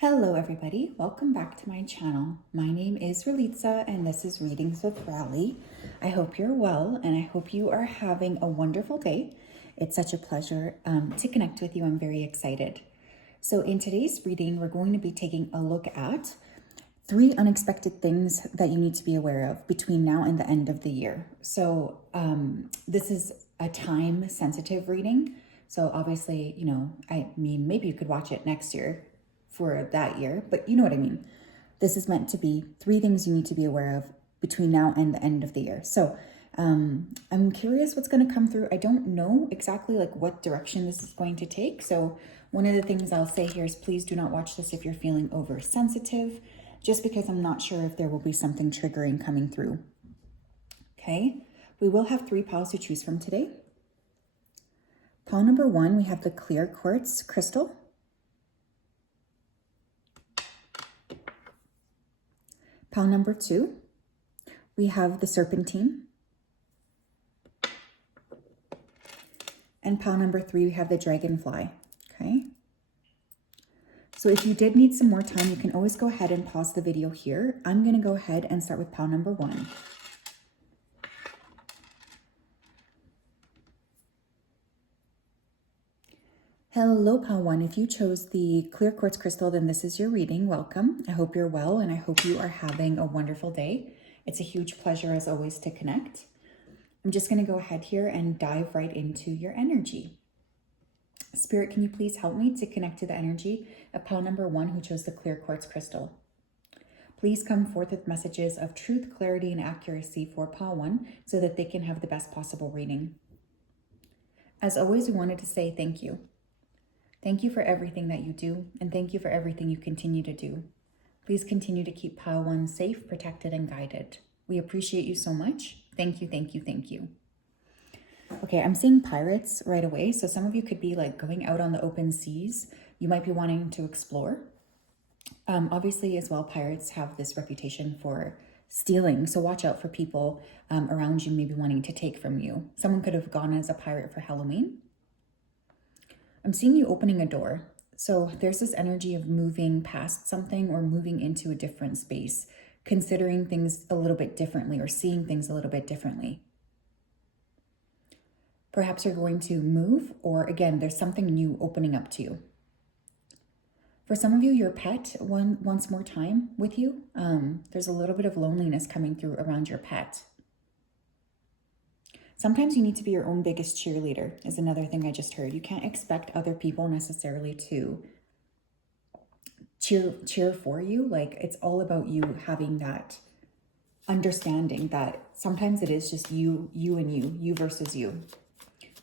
Hello everybody, welcome back to my channel. My name is Ralitza and this is Readings with Rali. I hope you're well and I hope you are having a wonderful day. It's such a pleasure to connect with you. I'm very excited. So in today's reading, we're going to be taking a look at 3 unexpected things that you need to be aware of between now and the end of the year. So this is a time sensitive reading. So obviously, maybe you could watch it next year for that year, but you know what I mean. This is meant to be 3 things you need to be aware of between now and the end of the year. So I'm curious what's going to come through. I don't know exactly what direction this is going to take. So one of the things I'll say here is please do not watch this if you're feeling oversensitive, just because I'm not sure if there will be something triggering coming through. Okay, we will have 3 piles to choose from today. Pile number 1, we have the clear quartz crystal. Pile number 2, we have the serpentine. And pile number 3, we have the dragonfly. Okay. So if you did need some more time, you can always go ahead and pause the video here. I'm going to go ahead and start with pile number 1. Hello, pile 1. If you chose the clear quartz crystal, then this is your reading. Welcome. I hope you're well and I hope you are having a wonderful day. It's a huge pleasure as always to connect. I'm just going to go ahead here and dive right into your energy. Spirit, can you please help me to connect to the energy of pile number 1 who chose the clear quartz crystal? Please come forth with messages of truth, clarity, and accuracy for pile 1 so that they can have the best possible reading. As always, we wanted to say thank you. Thank you for everything that you do, and thank you for everything you continue to do. Please continue to keep pile 1 safe, protected, and guided. We appreciate you so much. Thank you, thank you, thank you. Okay, I'm seeing pirates right away. So some of you could be going out on the open seas. You might be wanting to explore. Obviously, as well, pirates have this reputation for stealing. So watch out for people around you maybe wanting to take from you. Someone could have gone as a pirate for Halloween. I'm seeing you opening a door. So there's this energy of moving past something or moving into a different space, considering things a little bit differently or seeing things a little bit differently. Perhaps you're going to move, or again, there's something new opening up to you. For some of you, your pet wants more time with you. There's a little bit of loneliness coming through around your pet. Sometimes you need to be your own biggest cheerleader is another thing I just heard. You can't expect other people necessarily to cheer for you. It's all about you having that understanding that sometimes it is just you and you versus you.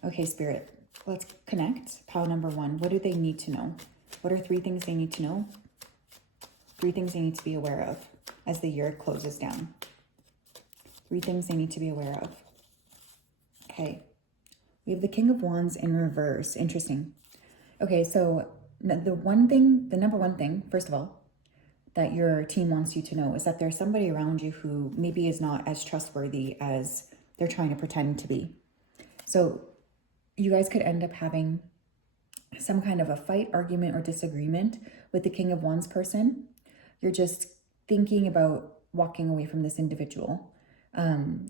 Okay, Spirit, let's connect. Pile number 1, what do they need to know? What are 3 things they need to know? 3 things they need to be aware of as the year closes down. 3 things they need to be aware of. Okay, we have the King of Wands in reverse. Interesting. Okay, so the number one thing, first of all, that your team wants you to know is that there's somebody around you who maybe is not as trustworthy as they're trying to pretend to be. So you guys could end up having some kind of a fight, argument, or disagreement with the King of Wands person. You're just thinking about walking away from this individual.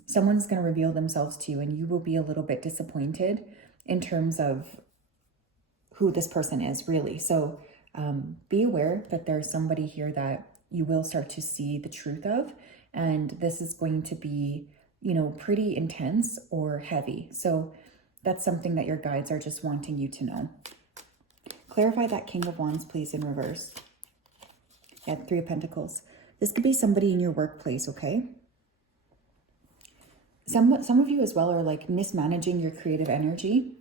Someone's going to reveal themselves to you and you will be a little bit disappointed in terms of who this person is, really. So be aware that there's somebody here that you will start to see the truth of, and this is going to be, pretty intense or heavy. So that's something that your guides are just wanting you to know. Clarify that King of Wands, please, in reverse. Yeah, 3 of Pentacles. This could be somebody in your workplace, okay? Some of you as well are mismanaging your creative energy.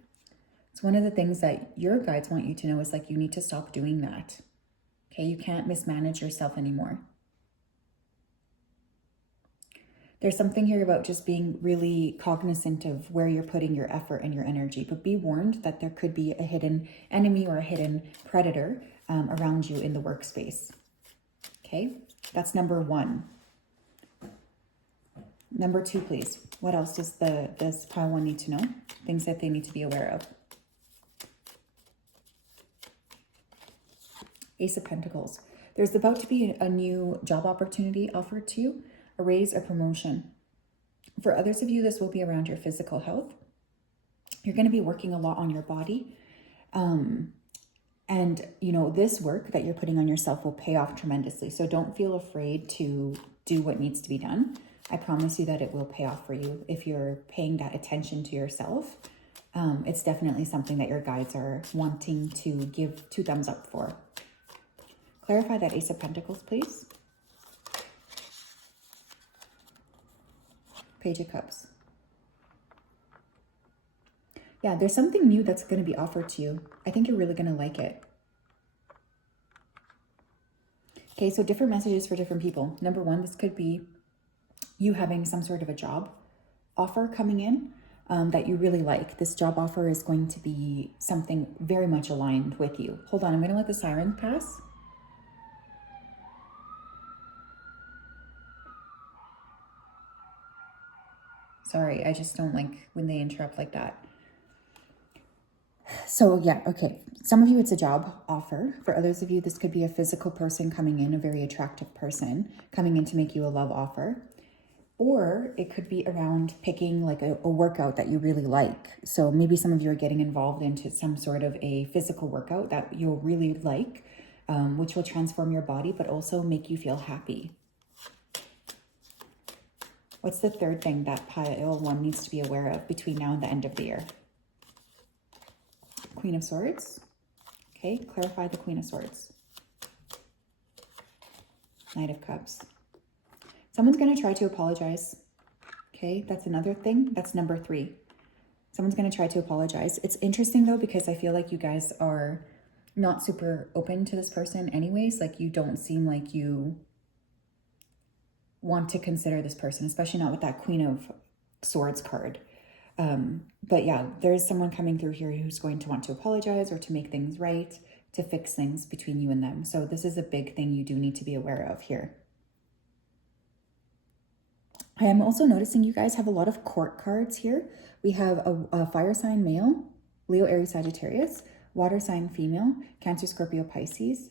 It's one of the things that your guides want you to know is you need to stop doing that. Okay, you can't mismanage yourself anymore. There's something here about just being really cognizant of where you're putting your effort and your energy, but be warned that there could be a hidden enemy or a hidden predator around you in the workspace. Okay, that's number 1. Number 2, please. What else does this pile 1 need to know? Things that they need to be aware of. Ace of Pentacles. There's about to be a new job opportunity offered to you, a raise, a promotion. For others of you, this will be around your physical health. You're going to be working a lot on your body. And, you know, this work that you're putting on yourself will pay off tremendously. So don't feel afraid to do what needs to be done. I promise you that it will pay off for you if you're paying that attention to yourself. It's definitely something that your guides are wanting to give 2 thumbs up for. Clarify that Ace of Pentacles, please. Page of Cups. Yeah, there's something new that's going to be offered to you. I think you're really going to like it. Okay, so different messages for different people. Number 1, this could be you having some sort of a job offer coming in that you really like. This job offer is going to be something very much aligned with you. Hold on, I'm going to let the siren pass. Sorry, I just don't like when they interrupt like that. So yeah, okay. Some of you, it's a job offer. For others of you, this could be a physical person coming in, a very attractive person coming in to make you a love offer. Or it could be around picking like a workout that you really like. So maybe some of you are getting involved into some sort of a physical workout that you'll really like, which will transform your body, but also make you feel happy. What's the third thing that pile 1 needs to be aware of between now and the end of the year? Queen of Swords. Okay, clarify the Queen of Swords. Knight of Cups. Someone's going to try to apologize. Okay, that's another thing. That's number 3. Someone's going to try to apologize. It's interesting though, because I feel like you guys are not super open to this person anyways. Like you don't seem like you want to consider this person, especially not with that Queen of Swords card. But yeah, there's someone coming through here who's going to want to apologize or to make things right, to fix things between you and them. So this is a big thing you do need to be aware of here. I am also noticing you guys have a lot of court cards here. We have a fire sign male, Leo, Aries, Sagittarius, water sign female, Cancer, Scorpio, Pisces.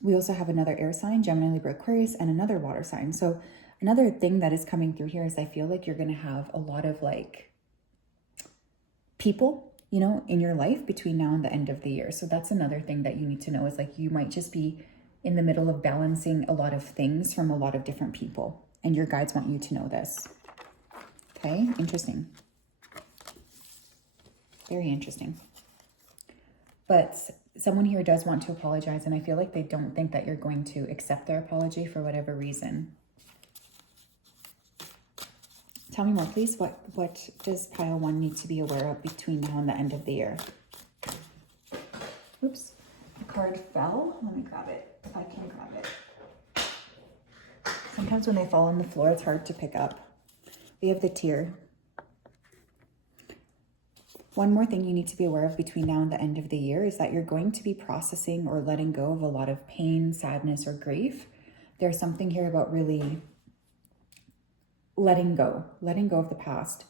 We also have another air sign, Gemini, Libra, Aquarius, and another water sign. So another thing that is coming through here is I feel like you're going to have a lot of like people, you know, in your life between now and the end of the year. So that's another thing that you need to know is like you might just be in the middle of balancing a lot of things from a lot of different people. And your guides want you to know this. Okay, interesting. Very interesting. But someone here does want to apologize, and I feel like they don't think that you're going to accept their apology for whatever reason. Tell me more, please. What does pile 1 need to be aware of between now and the end of the year? Oops, the card fell. Let me grab it, if I can grab it. Sometimes when they fall on the floor, it's hard to pick up. We have the tear. One more thing you need to be aware of between now and the end of the year is that you're going to be processing or letting go of a lot of pain, sadness, or grief. There's something here about really letting go of the past.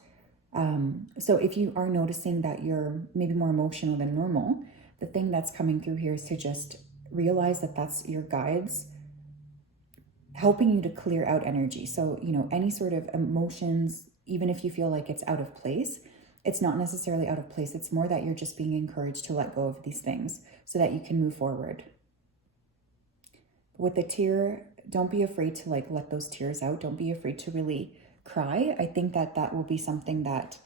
So if you are noticing that you're maybe more emotional than normal, the thing that's coming through here is to just realize that that's your guides helping you to clear out energy. So, you know, any sort of emotions, even if you feel like it's out of place, it's not necessarily out of place. It's more that you're just being encouraged to let go of these things so that you can move forward. With the tear, don't be afraid to like let those tears out. Don't be afraid to really cry. I think that that will be something that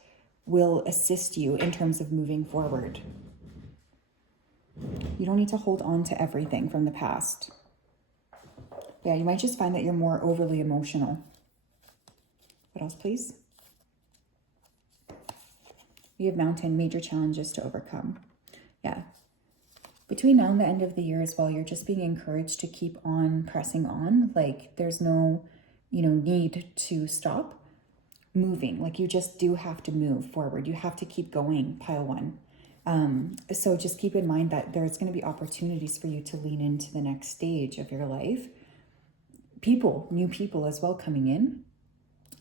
will assist you in terms of moving forward. You don't need to hold on to everything from the past. Yeah, you might just find that you're more overly emotional. What else, please? We have mountain, major challenges to overcome. Yeah. Between now and the end of the year as well, you're just being encouraged to keep on pressing on. Like there's no, need to stop moving. Like you just do have to move forward. You have to keep going, pile 1. So just keep in mind that there's going to be opportunities for you to lean into the next stage of your life. New people as well coming in,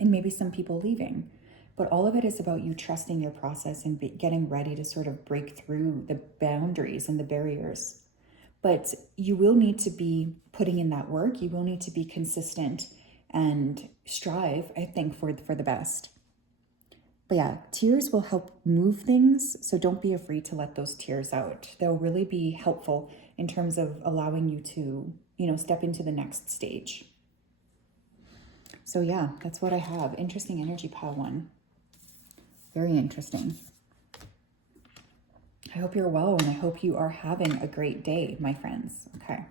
and maybe some people leaving. But all of it is about you trusting your process and getting ready to sort of break through the boundaries and the barriers. but you will need to be putting in that work. You will need to be consistent and strive, I think, for the best. But yeah, tears will help move things, so don't be afraid to let those tears out. They'll really be helpful in terms of allowing you to, step into the next stage. So yeah, that's what I have. Interesting energy, pile 1. Very interesting. I hope you're well, and I hope you are having a great day, my friends. Okay.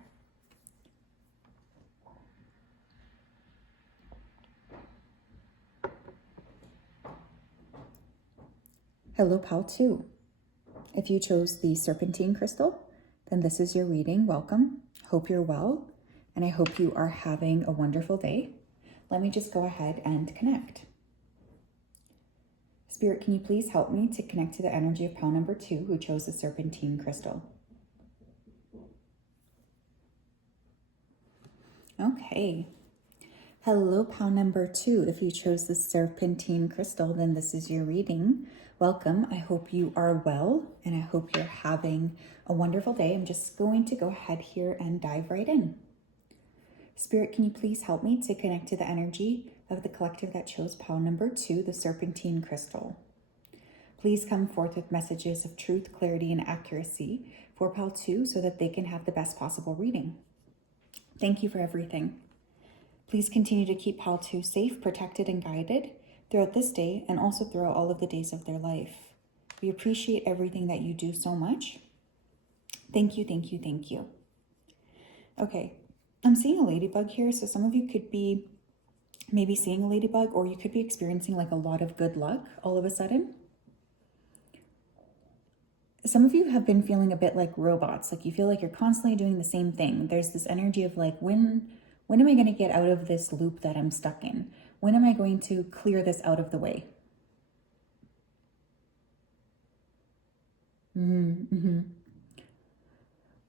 Hello, pile 2. If you chose the serpentine crystal, then this is your reading. Welcome. Hope you're well, and I hope you are having a wonderful day. Let me just go ahead and connect. Spirit, can you please help me to connect to the energy of pile number 2 who chose the serpentine crystal? Okay. Hello, pile number 2. If you chose the serpentine crystal, then this is your reading. Welcome. I hope you are well, and I hope you're having a wonderful day. I'm just going to go ahead here and dive right in. Spirit, can you please help me to connect to the energy of the collective that chose pile number 2, the serpentine crystal? Please come forth with messages of truth, clarity, and accuracy for pile 2 so that they can have the best possible reading. Thank you for everything. Please continue to keep pile 2 safe, protected, and guided throughout this day and also throughout all of the days of their life. We appreciate everything that you do so much. Thank you, thank you, thank you. Okay, I'm seeing a ladybug here, so some of you could be maybe seeing a ladybug, or you could be experiencing like a lot of good luck all of a sudden. Some of you have been feeling a bit like robots, like you feel like you're constantly doing the same thing. There's this energy of like, when am I going to get out of this loop that I'm stuck in? When am I going to clear this out of the way?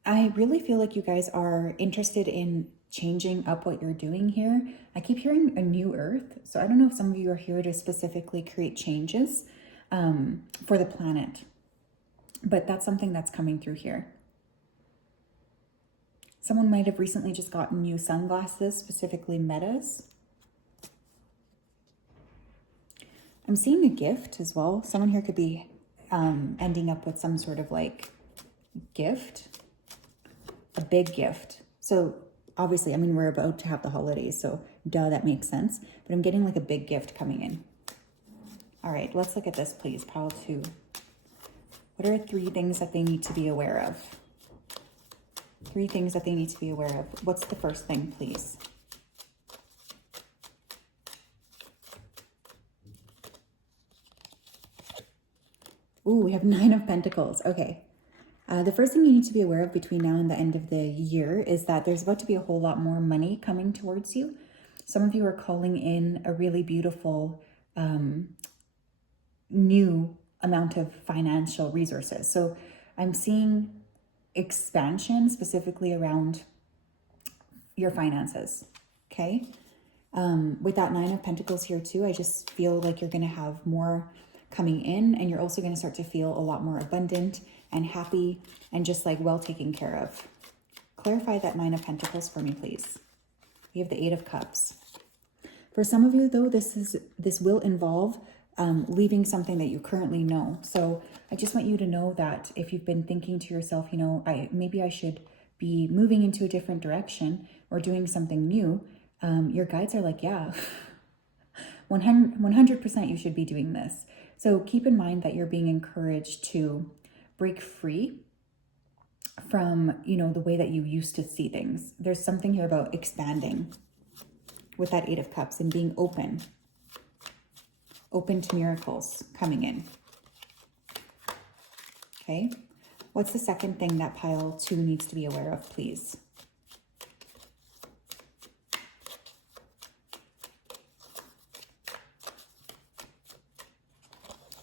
I really feel like you guys are interested in changing up what you're doing here. I keep hearing a new earth. So I don't know if some of you are here to specifically create changes for the planet, but that's something that's coming through here. Someone might have recently just gotten new sunglasses, specifically Metas. I'm seeing a gift as well. Someone here could be ending up with some sort of like gift, a big gift. So obviously, I mean, we're about to have the holidays, so duh, that makes sense. But I'm getting like a big gift coming in. All right, let's look at this, please. Pile 2. What are 3 things that they need to be aware of? 3 things that they need to be aware of. What's the first thing, please? Ooh, we have 9 of Pentacles. Okay. The first thing you need to be aware of between now and the end of the year is that there's about to be a whole lot more money coming towards you. Some of you are calling in a really beautiful new amount of financial resources. So I'm seeing expansion specifically around your finances, okay? With that 9 of Pentacles here too, I just feel like you're going to have more coming in, and you're also going to start to feel a lot more abundant and happy and just like well taken care of. Clarify that 9 of Pentacles for me, please. We have the 8 of Cups. For some of you though, this will involve leaving something that you currently know. So I just want you to know that if you've been thinking to yourself, you know, maybe I should be moving into a different direction or doing something new, your guides are like, yeah, 100% you should be doing this. So keep in mind that you're being encouraged to break free from, you know, the way that you used to see things. There's something here about expanding with that 8 of Cups and being open to miracles coming in. Okay. What's the second thing that pile 2 needs to be aware of, please?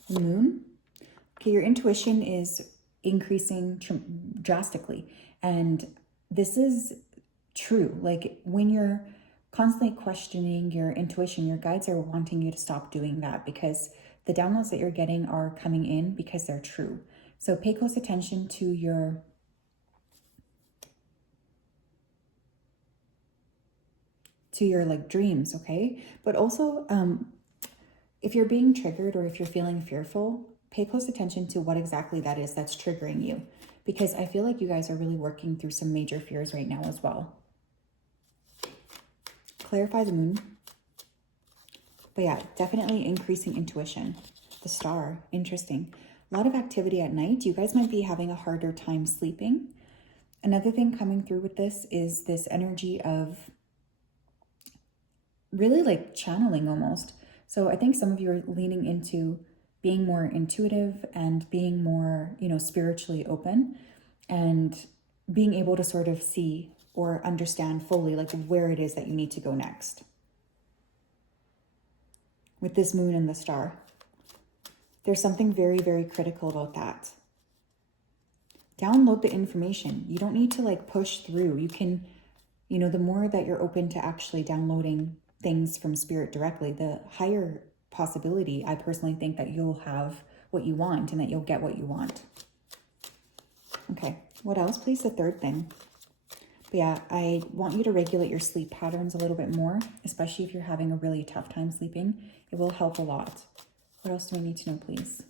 The Moon. Okay, your intuition is increasing drastically. And this is true. Like when you're constantly questioning your intuition, your guides are wanting you to stop doing that because the downloads that you're getting are coming in because they're true. So pay close attention to your to your like dreams, okay? But also, if you're being triggered or if you're feeling fearful, pay close attention to what exactly that is that's triggering you. Because I feel like you guys are really working through some major fears right now as well. Clarify the moon. But yeah, definitely increasing intuition. The star, interesting. A lot of activity at night. You guys might be having a harder time sleeping. Another thing coming through with this is this energy of really like channeling almost. So I think some of you are leaning into being more intuitive and being more, you know, spiritually open and being able to sort of see or understand fully like where it is that you need to go next. With this moon and the star, there's something very, very critical about that. Download the information. You don't need to like push through. You can, you know, the more that you're open to actually downloading things from spirit directly, the higher possibility I personally think that you'll have what you want and that you'll get what you want. Okay, what else, please? The third thing. But yeah, I want you to regulate your sleep patterns a little bit more, especially if you're having a really tough time sleeping. It will help a lot. What else do I need to know, please?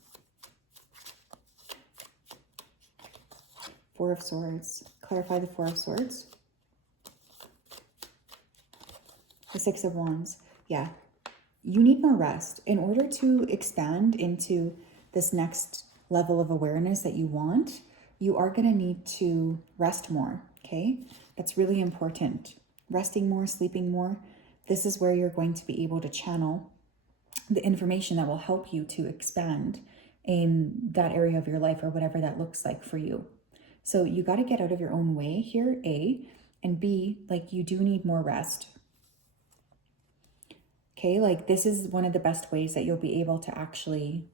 Four of Swords. Clarify the Four of Swords. The Six of Wands. Yeah, you need more rest. In order to expand into this next level of awareness that you want, you are going to need to rest more, okay? That's really important. Resting more, sleeping more. This is where you're going to be able to channel the information that will help you to expand in that area of your life or whatever that looks like for you. So you got to get out of your own way here, A, and B, like you do need more rest. Okay, like this is one of the best ways that you'll be able to actually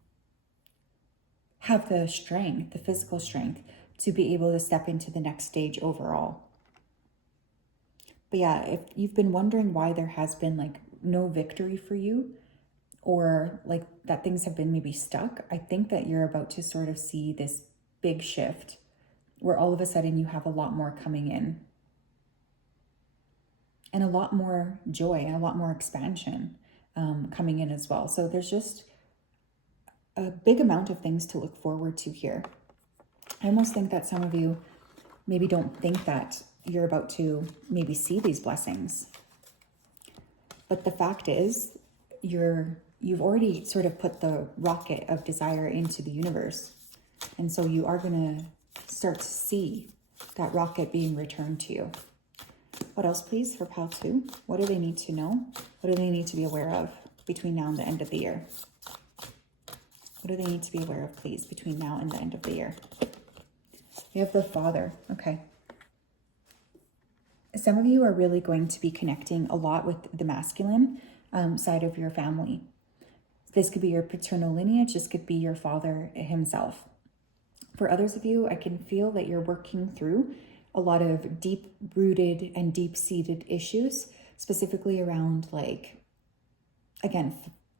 have the strength, the physical strength, to be able to step into the next stage overall. But yeah, if you've been wondering why there has been like no victory for you, or like that things have been maybe stuck, I think that you're about to sort of see this big shift where all of a sudden you have a lot more coming in. And a lot more joy and a lot more expansion coming in as well. So there's just a big amount of things to look forward to here. I almost think that some of you maybe don't think that you're about to maybe see these blessings. But the fact is, you've already sort of put the rocket of desire into the universe. And so you are going to start to see that rocket being returned to you. What else, please, for Pile 2? What do they need to know? What do they need to be aware of between now and the end of the year? What do they need to be aware of, please, between now and the end of the year? We have the Father. Okay. Some of you are really going to be connecting a lot with the masculine side of your family. This could be your paternal lineage. This could be your father himself. For others of you, I can feel that you're working through a lot of deep-rooted and deep-seated issues, specifically around, like, again,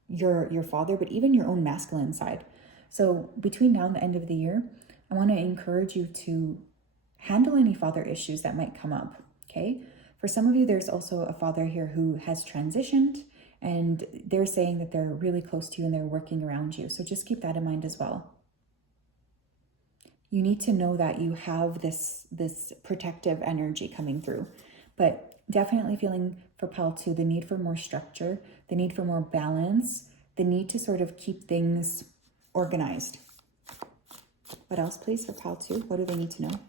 your father, but even your own masculine side. So between now and the end of the year, I want to encourage you to handle any father issues that might come up, okay? For some of you, there's also a father here who has transitioned, and they're saying that they're really close to you and they're working around you. So just keep that in mind as well. You need to know that you have this protective energy coming through, but definitely feeling for Pile 2, the need for more structure, the need for more balance, the need to sort of keep things organized. What else, please, for Pile 2? What do they need to know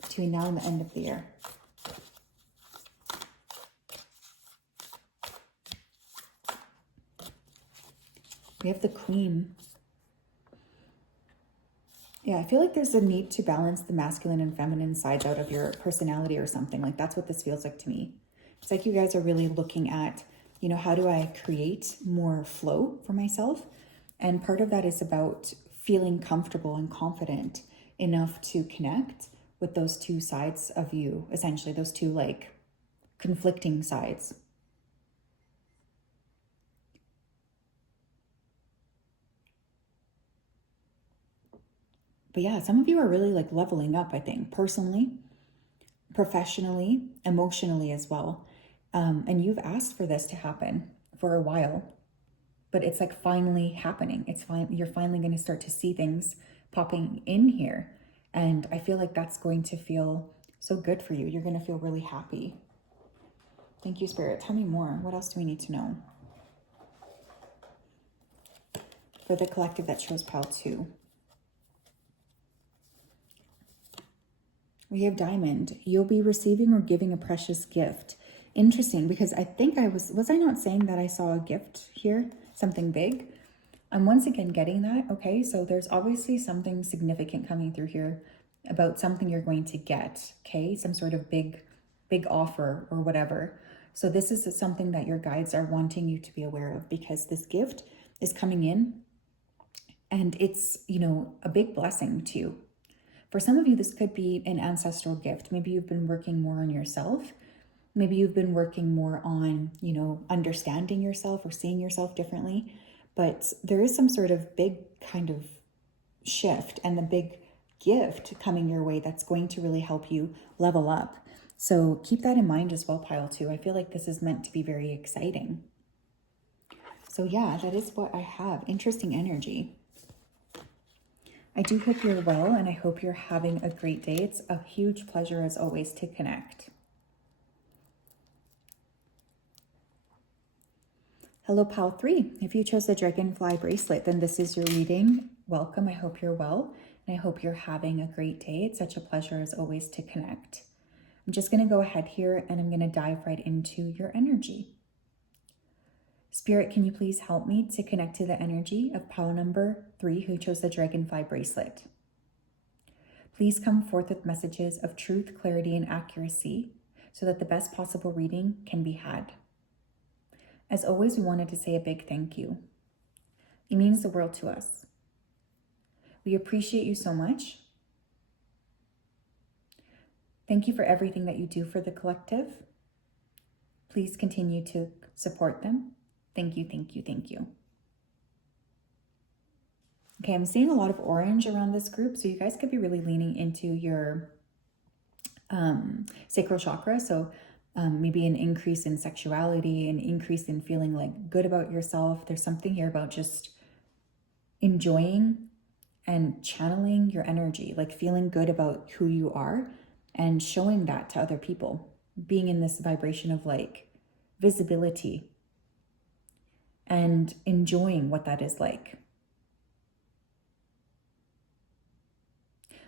between now and the end of the year? We have the Queen. Yeah, I feel like there's a need to balance the masculine and feminine sides out of your personality or something. Like, that's what this feels like to me. It's like you guys are really looking at, you know, how do I create more flow for myself? And part of that is about feeling comfortable and confident enough to connect with those two sides of you, essentially, those two like conflicting sides. But yeah, some of you are really like leveling up, I think, personally, professionally, emotionally as well. And you've asked for this to happen for a while, but it's like finally happening. It's fine. You're finally going to start to see things popping in here. And I feel like that's going to feel so good for you. You're going to feel really happy. Thank you, Spirit. Tell me more. What else do we need to know? For the collective that chose pile 2. We have Diamond. You'll be receiving or giving a precious gift. Interesting, because I think was I not saying that I saw a gift here? Something big? I'm once again getting that. Okay, so there's obviously something significant coming through here about something you're going to get. Okay, some sort of big offer or whatever. So this is something that your guides are wanting you to be aware of, because this gift is coming in and it's, you know, a big blessing to you. For some of you, this could be an ancestral gift. Maybe you've been working more on yourself. Maybe you've been working more on, you know, understanding yourself or seeing yourself differently. But there is some sort of big kind of shift and the big gift coming your way that's going to really help you level up. So keep that in mind as well, pile 2. I feel like this is meant to be very exciting. So yeah, that is what I have. Interesting energy. I do hope you're well, and I hope you're having a great day. It's a huge pleasure as always to connect. Hello, pile 3. If you chose the dragonfly bracelet, then this is your reading. Welcome. I hope you're well, and I hope you're having a great day. It's such a pleasure as always to connect. I'm just going to go ahead here and I'm going to dive right into your energy. Spirit, can you please help me to connect to the energy of pile number 3 who chose the dragonfly bracelet? Please come forth with messages of truth, clarity, and accuracy so that the best possible reading can be had. As always, we wanted to say a big thank you. It means the world to us. We appreciate you so much. Thank you for everything that you do for the collective. Please continue to support them. Thank you, thank you, thank you. Okay, I'm seeing a lot of orange around this group, so you guys could be really leaning into your sacral chakra. So maybe an increase in sexuality, an increase in feeling like good about yourself. There's something here about just enjoying and channeling your energy, like feeling good about who you are and showing that to other people, being in this vibration of like visibility and enjoying what that is like.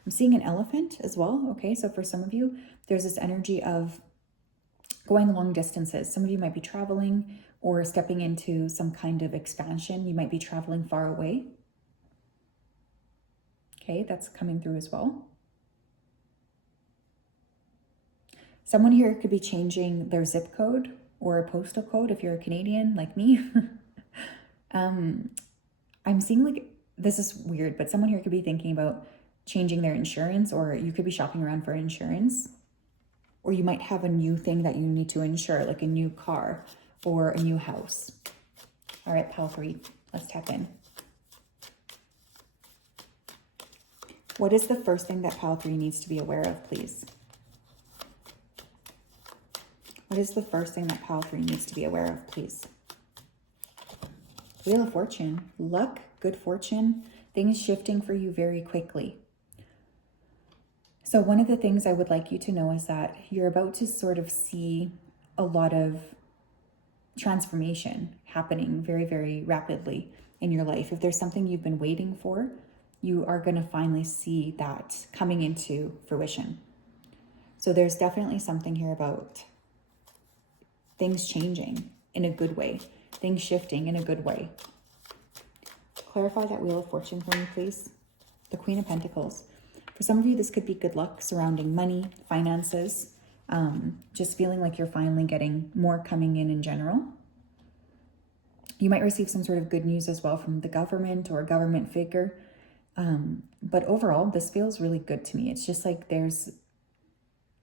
I'm seeing an elephant as well. Okay, so for some of you, there's this energy of going long distances. Some of you might be traveling or stepping into some kind of expansion. You might be traveling far away. Okay, that's coming through as well. Someone here could be changing their zip code or a postal code if you're a Canadian like me. I'm seeing like, this is weird, but someone here could be thinking about changing their insurance, or you could be shopping around for insurance, or you might have a new thing that you need to insure, like a new car or a new house. All right, pile 3, let's tap in. What is the first thing that pile 3 needs to be aware of, please? What is the first thing that pile 3 needs to be aware of, please? Wheel of Fortune, luck, good fortune, things shifting for you very quickly. So one of the things I would like you to know is that you're about to sort of see a lot of transformation happening very, very rapidly in your life. If there's something you've been waiting for, you are going to finally see that coming into fruition. So there's definitely something here about things changing in a good way, things shifting in a good way. Clarify that Wheel of Fortune for me, please. The Queen of Pentacles. For some of you, this could be good luck surrounding money, finances, just feeling like you're finally getting more coming in general. You might receive some sort of good news as well from the government or a government figure. But overall, this feels really good to me. It's just like there's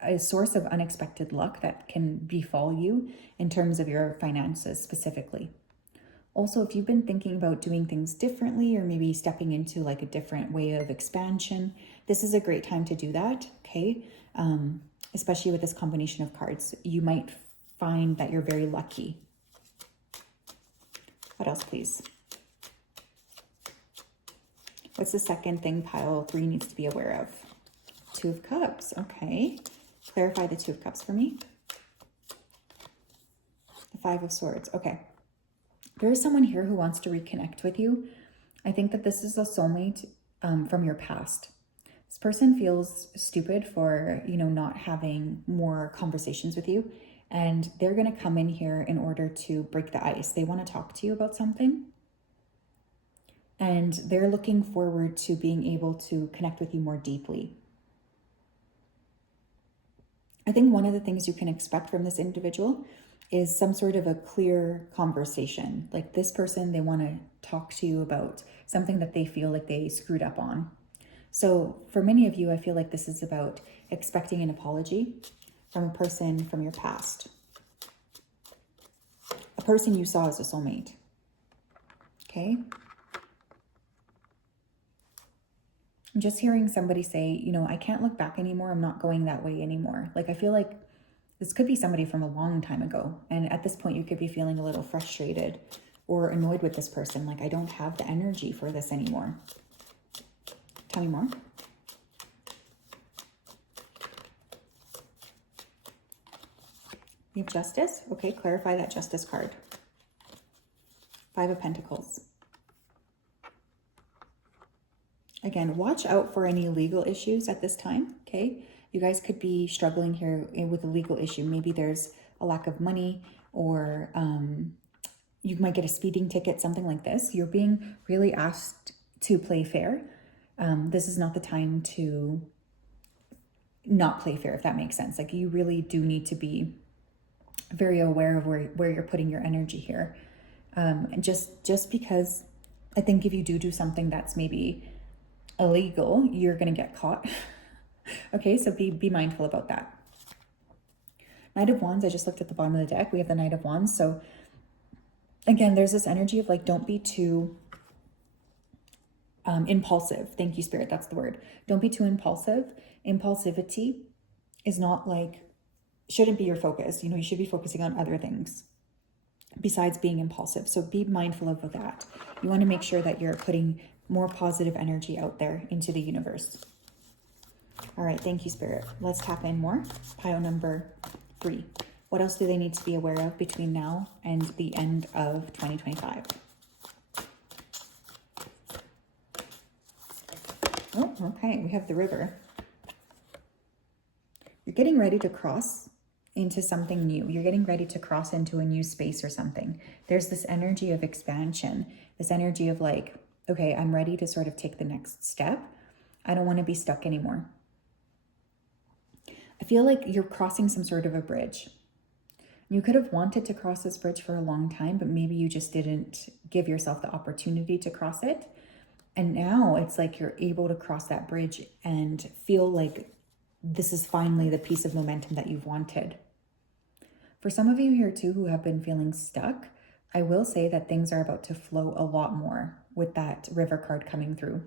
a source of unexpected luck that can befall you in terms of your finances specifically. Also, if you've been thinking about doing things differently or maybe stepping into like a different way of expansion, this is a great time to do that, okay? Especially with this combination of cards. You might find that you're very lucky. What else, please? What's the second thing pile 3 needs to be aware of? 2 of Cups. Okay. Clarify the 2 of Cups for me. The 5 of Swords. Okay. There is someone here who wants to reconnect with you. I think that this is a soulmate from your past. This person feels stupid for, not having more conversations with you. And they're going to come in here in order to break the ice. They want to talk to you about something. And they're looking forward to being able to connect with you more deeply. I think one of the things you can expect from this individual is some sort of a clear conversation. Like this person, they want to talk to you about something that they feel like they screwed up on. So for many of you, I feel like this is about expecting an apology from a person from your past. A person you saw as a soulmate. Okay? I'm just hearing somebody say, I can't look back anymore. I'm not going that way anymore. Like, I feel like this could be somebody from a long time ago. And at this point, you could be feeling a little frustrated or annoyed with this person. Like, I don't have the energy for this anymore. Tell me more. You have Justice. Okay, clarify that Justice card. 5 of Pentacles. Again, watch out for any legal issues at this time, okay? You guys could be struggling here with a legal issue. Maybe there's a lack of money, or you might get a speeding ticket, something like this. You're being really asked to play fair. This is not the time to not play fair, if that makes sense. Like, you really do need to be very aware of where you're putting your energy here. And just because I think if you do something that's maybe illegal, you're going to get caught. Okay, so be mindful about that. Knight of Wands, I just looked at the bottom of the deck. We have the Knight of Wands. So again, there's this energy of like, don't be too impulsive. Thank you, Spirit. That's the word. Don't be too impulsive. Impulsivity is not like, shouldn't be your focus. You should be focusing on other things besides being impulsive. So be mindful of that. You want to make sure that you're putting more positive energy out there into the universe. All right, thank you, Spirit. Let's tap in more. Pile number 3. What else do they need to be aware of between now and the end of 2025? Oh, okay, we have the River. You're getting ready to cross into something new. You're getting ready to cross into a new space or something. There's this energy of expansion, this energy of like, okay, I'm ready to sort of take the next step. I don't want to be stuck anymore. I feel like you're crossing some sort of a bridge. You could have wanted to cross this bridge for a long time, but maybe you just didn't give yourself the opportunity to cross it. And now it's like you're able to cross that bridge and feel like this is finally the piece of momentum that you've wanted. For some of you here too who have been feeling stuck, I will say that things are about to flow a lot more with that River card coming through.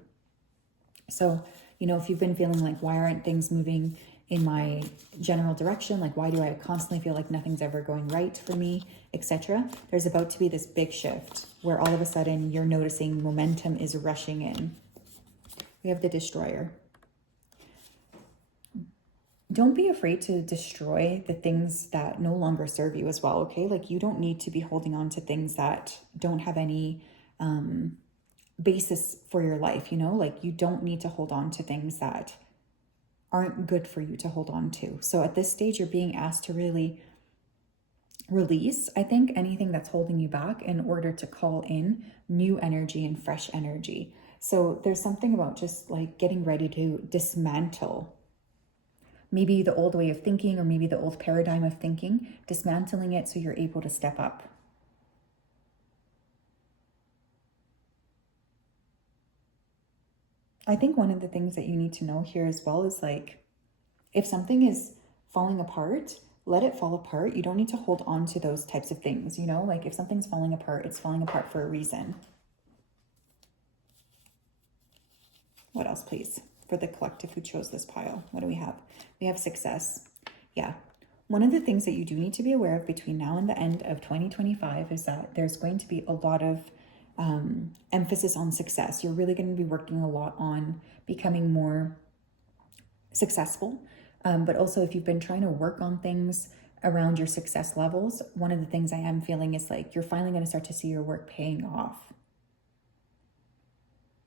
So, if you've been feeling like, why aren't things moving in my general direction? Like, why do I constantly feel like nothing's ever going right for me, etc.? There's about to be this big shift where all of a sudden you're noticing momentum is rushing in. We have the Destroyer. Don't be afraid to destroy the things that no longer serve you as well, okay? Like, you don't need to be holding on to things that don't have any basis for your life, Like, you don't need to hold on to things that aren't good for you to hold on to. So at this stage, you're being asked to really release, I think, anything that's holding you back in order to call in new energy and fresh energy. So there's something about just like getting ready to dismantle maybe the old way of thinking, or maybe the old paradigm of thinking, dismantling it so you're able to step up. I think one of the things that you need to know here as well is like, if something is falling apart, let it fall apart. You don't need to hold on to those types of things, Like, if something's falling apart, it's falling apart for a reason. What else, please? For the collective who chose this pile, what do we have? We have Success. Yeah. one of the things that you do need to be aware of between now and the end of 2025 is that there's going to be a lot of emphasis on success. You're really going to be working a lot on becoming more successful. But also, if you've been trying to work on things around your success levels, one of the things I am feeling is like you're finally going to start to see your work paying off.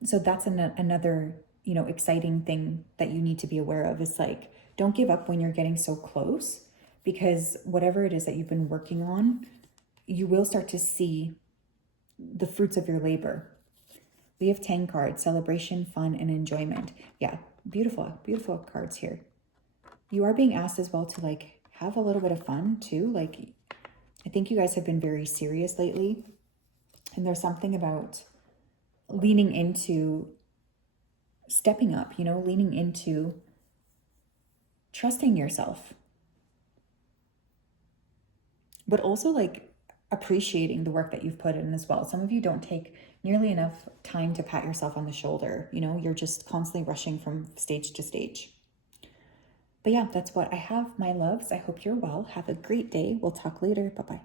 So that's another, you know, exciting thing that you need to be aware of is like, don't give up when you're getting so close, because whatever it is that you've been working on, you will start to see the fruits of your labor. We have 10 cards: celebration, fun, and enjoyment. Yeah, beautiful, beautiful cards here. You are being asked as well to like have a little bit of fun too. Like, I think you guys have been very serious lately, and there's something about leaning into stepping up, you know, leaning into trusting yourself, but also like appreciating the work that you've put in as well. Some of you don't take nearly enough time to pat yourself on the shoulder. You know, you're just constantly rushing from stage to stage. But yeah, that's what I have, my loves. I hope you're well. Have a great day. We'll talk later. Bye-bye.